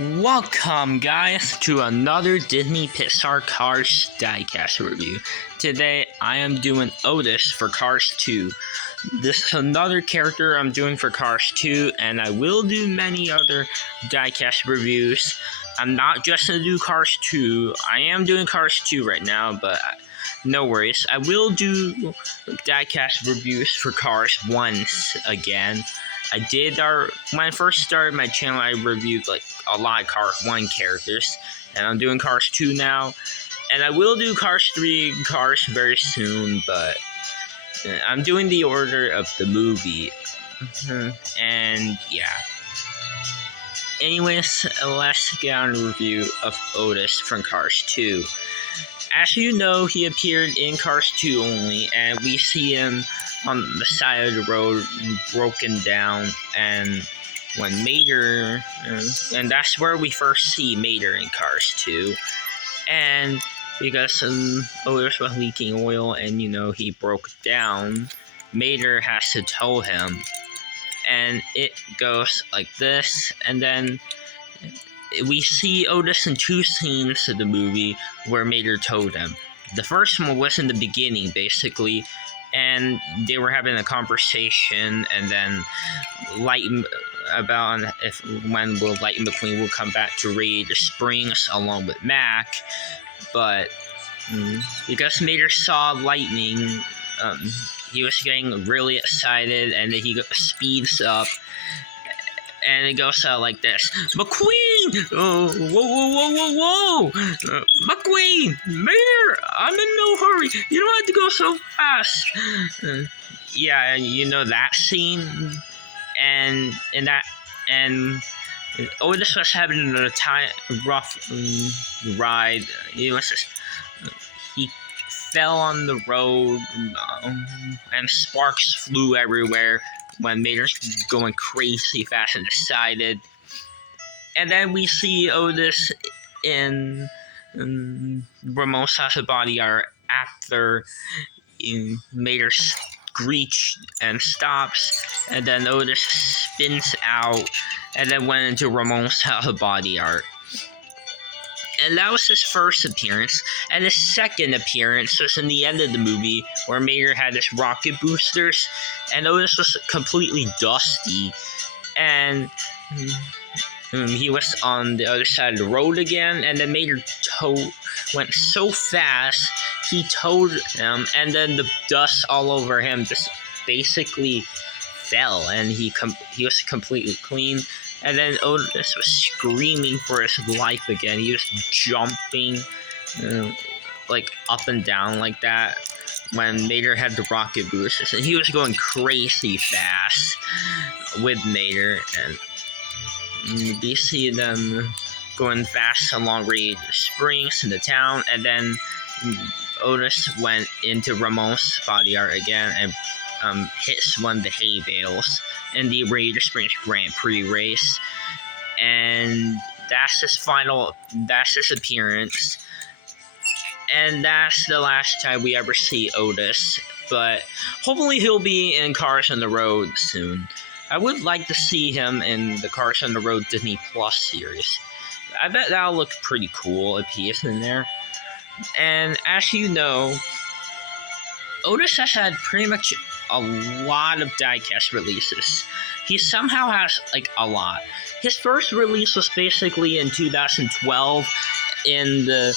Welcome guys to another Disney Pixar Cars diecast review. Today I am doing Otis for Cars 2. This is another character I'm doing for Cars 2, and I will do many other diecast reviews. I'm not just going to do Cars 2. I am doing Cars 2 right now, but no worries. I will do diecast reviews for Cars once again. I did when I first started my channel, I reviewed like a lot of Cars 1 characters, and I'm doing Cars 2 now, and I will do Cars 3 and Cars very soon, but I'm doing the order of the movie, and yeah. Anyways, let's get on a review of Otis from Cars 2. As you know, he appeared in Cars 2 only, and we see him on the side of the road, broken down, and when Mater, and that's where we first see Mater in Cars 2, and because Otis was leaking oil, and he broke down, Mater has to tow him, and it goes like this, and then we see Otis in 2 scenes of the movie where Mater towed him. The first one was in the beginning, basically, and they were having a conversation, and then about when will Lightning McQueen will come back to raid Springs along with Mac, but because Mater saw lightning, he was getting really excited, and then he speeds up, and it goes out like this: McQueen! Oh, whoa! McQueen! Mater! I'm in no hurry. You don't have to go so fast. Yeah, that scene, and Otis was having a rough ride. He fell on the road, and sparks flew everywhere when Mater's going crazy fast and excited. And then we see Otis in Ramon's house of body art after Mater screeched and stops, and then Otis spins out and then went into Ramon's house of body art. And that was his first appearance. And his second appearance was in the end of the movie, where Mater had his rocket boosters, and Otis was completely dusty. And he was on the other side of the road again, and then Mater went so fast, he towed him, and then the dust all over him just basically fell, and he was completely clean. And then Otis was screaming for his life again. He was jumping like up and down like that when Mater had the rocket boosters, and he was going crazy fast with Mater, and we see them going fast along Raid Springs in the town, and then Otis went into Ramon's body art again and hits one of the hay bales in the Raider Springs Grand Prix race, and that's his appearance, and that's the last time we ever see Otis, but hopefully he'll be in Cars on the Road soon. I would like to see him in the Cars on the Road Disney Plus series. I bet that'll look pretty cool if he is in there. And as you know, Otis has had pretty much a lot of diecast releases. He somehow has like a lot. His first release was basically in 2012 in the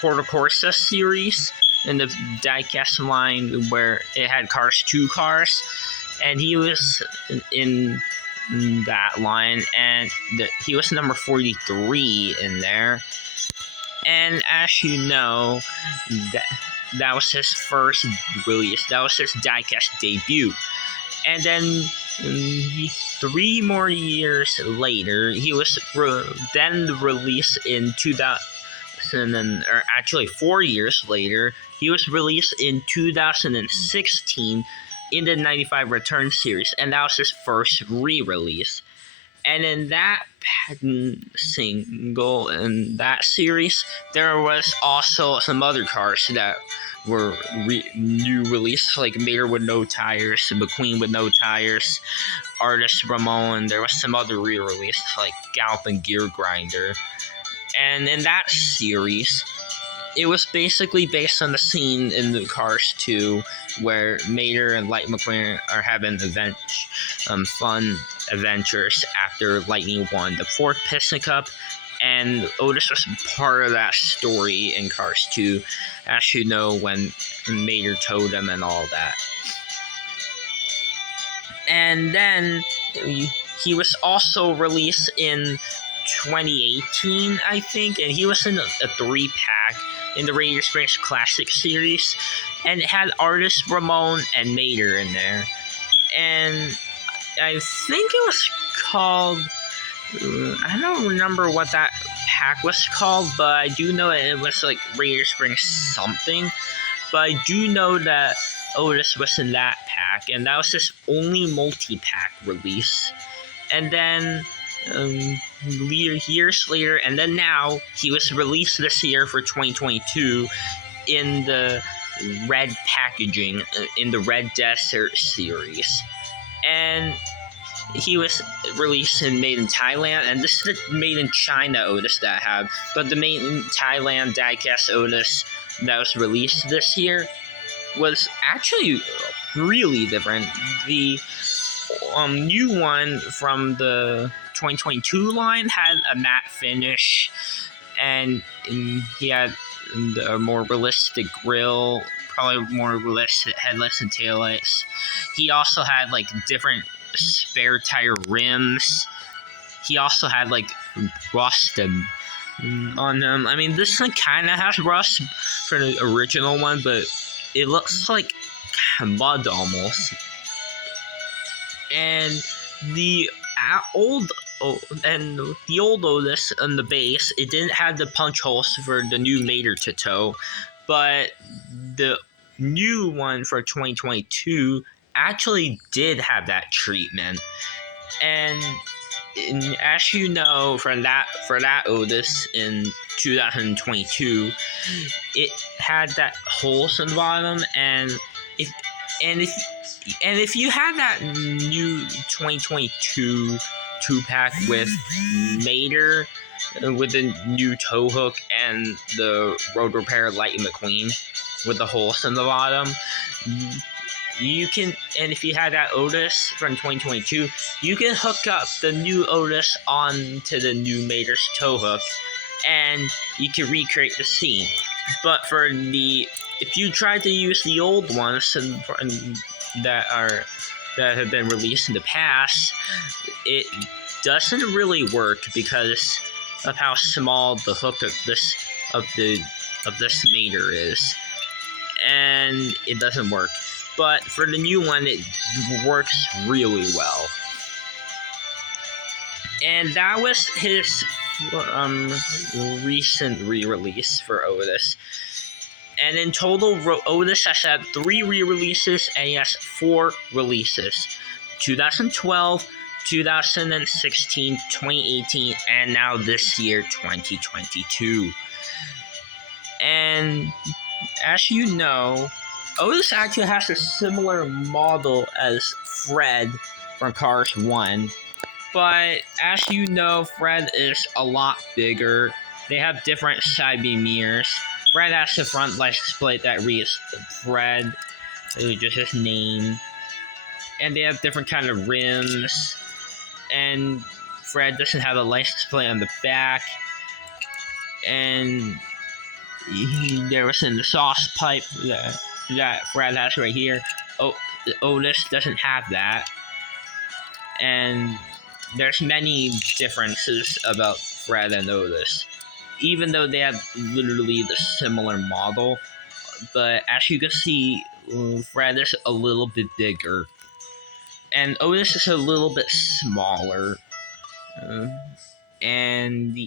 Porta Corsa series, in the diecast line where it had Cars 2 cars, and he was in that line, and he was number 43 in there. And as you know, that was his first release. That was his diecast debut. And then 3 more years later, he was then released in 2000, or actually 4 years later, he was released in 2016 in the 95 Return series, and that was his first re-release. And in that single in that series, there was also some other cars that were new release, like Mater with no tires, McQueen with no tires, Artist Ramon. There was some other re-release like Gallop and Gear Grinder. And in that series, it was basically based on the scene in the Cars 2 where Mater and Light McQueen are having fun adventures after Lightning won the 4th Piston Cup, and Otis was part of that story in Cars 2, as you know, when Mater towed him and all that. And then he was also released in 2018, I think, and he was in a 3-pack in the Radiator Springs Classic Series, and it had Artist Ramon and Mater in there. And I think it was called, I don't remember what that pack was called, but I do know it was like Radiator Springs something. But I do know that Otis was in that pack, and that was his only multi-pack release. And then years later, and then now, he was released this year for 2022 in the red packaging, in the Red Desert series. And he was released and made in Thailand, and this is the made in China Otis that I have, but the made in Thailand diecast Otis that was released this year was actually really different. The new one from the 2022 line had a matte finish, and he had a more realistic grille, probably more realistic headlights and taillights. He also had like different spare tire rims. He also had like rust on them. I mean, this one kind of has rust for the original one, but it looks like mud almost. And the old Otis on the base, it didn't have the punch holes for the new Mater to tow, but the new one for 2022 actually did have that treatment. And as you know, for that Otis in 2022, it had that holes in the bottom, and if you had that new 2022 2-pack with Mater, with the new tow hook and the road repair Light McQueen with the holes in the bottom, you can, and if you had that Otis from 2022, you can hook up the new Otis onto the new Mater's tow hook, and you can recreate the scene. But if you try to use the old ones that have been released in the past, it doesn't really work because of how small the hook of this Mater is, and it doesn't work. But for the new one, it works really well. And that was his recent re-release for Otis. And in total, Otis has had 3 re-releases, and he has 4 releases. 2012, 2016, 2018, and now this year, 2022. And as you know, Otis actually has a similar model as Fred from Cars 1. But as you know, Fred is a lot bigger. They have different side beam mirrors. Fred has the front license plate that reads Fred, just his name. And they have different kind of rims. And Fred doesn't have a license plate on the back. And there was in the sauce pipe that Fred has right here. Otis doesn't have that. And there's many differences about Fred and Otis, even though they have literally the similar model. But as you can see, Fred is a little bit bigger, and Otis is a little bit smaller. And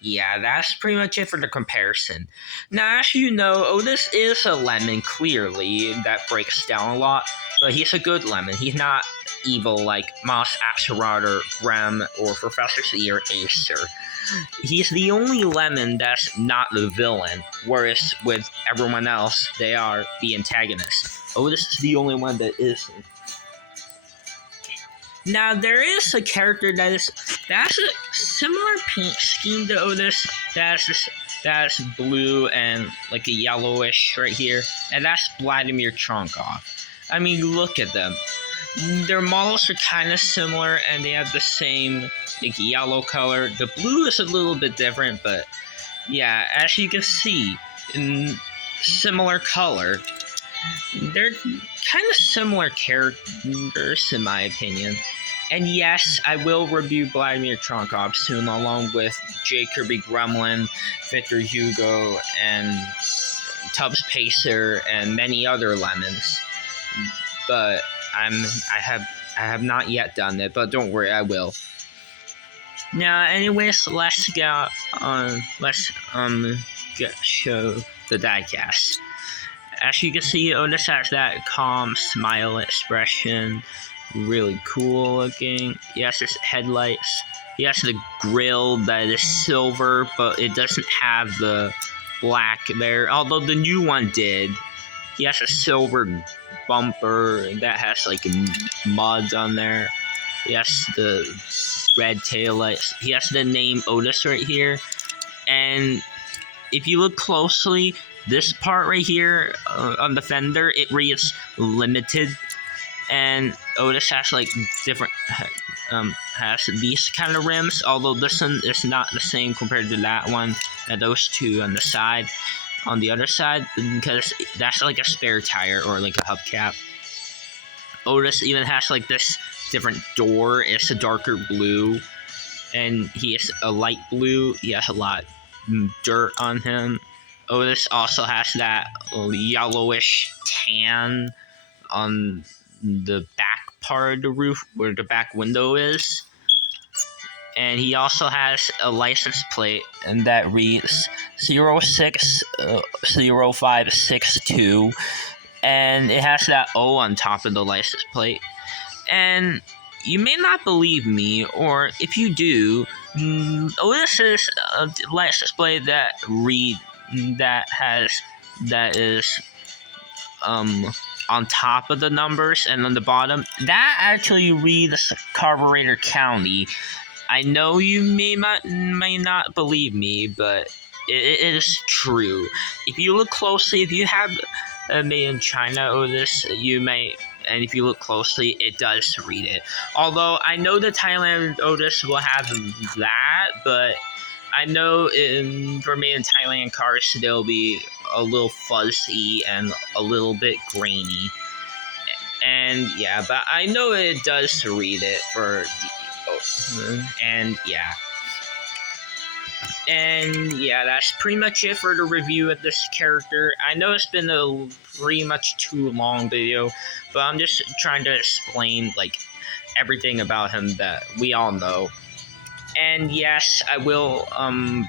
yeah, that's pretty much it for the comparison. Now, as you know, Otis is a lemon, clearly, that breaks down a lot, but he's a good lemon. He's not evil like Moss, Axelrod, or Rem, or Professor Z, or Acer. He's the only lemon that's not the villain, whereas with everyone else, they are the antagonist. Otis is the only one that isn't. Now, there is a character that's a similar paint scheme to Otis. That's blue and like a yellowish right here, and that's Vladimir Tronkov. I mean, look at them. Their models are kind of similar, and they have the same like yellow color. The blue is a little bit different, but yeah, as you can see, in similar color. They're kind of similar characters, in my opinion. And yes, I will review Vladimir Tronkov soon, along with J. Kirby Gremlin, Victor Hugo, and Tubbs Pacer, and many other lemons. But I have not yet done it, but don't worry, I will. Now, anyways, let's show the diecast. As you can see, Otis has that calm smile expression, really cool looking. He has his headlights. He has the grill that is silver, but it doesn't have the black there, although the new one did. He has a silver bumper that has like muds on there. He has the red taillights. He has the name Otis right here. And if you look closely, this part right here on the fender, it reads limited. And Otis has like different, has these kind of rims, although this one is not the same compared to that one, and those two on the side. On the other side, because that's like a spare tire or like a hubcap. Otis even has like this different door. It's a darker blue, and he is a light blue. He has a lot of dirt on him. Otis also has that yellowish tan on the back part of the roof where the back window is. And he also has a license plate, and that reads 060562, and it has that O on top of the license plate. And you may not believe me, or if you do, Otis is a license plate that is on top of the numbers, and on the bottom that actually reads Carburetor County. I know you may not believe me, but it is true. If you look closely, if you have a made in China Otis, you may, and if you look closely, it does read it. Although I know the Thailand Otis will have that, but I know for made in Thailand cars, they'll be a little fuzzy and a little bit grainy. And yeah, but I know it does read it for and yeah, that's pretty much it for the review of this character. I know it's been a pretty much too long video, but I'm just trying to explain like everything about him that we all know. And yes, I will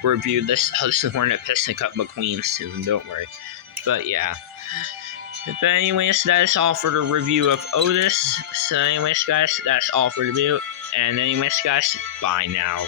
review this Hudson Hornet Piston Cup McQueen soon, don't worry. But yeah. But anyways, that is all for the review of Otis. So anyways, guys, that's all for the video. And anyways, guys, bye now.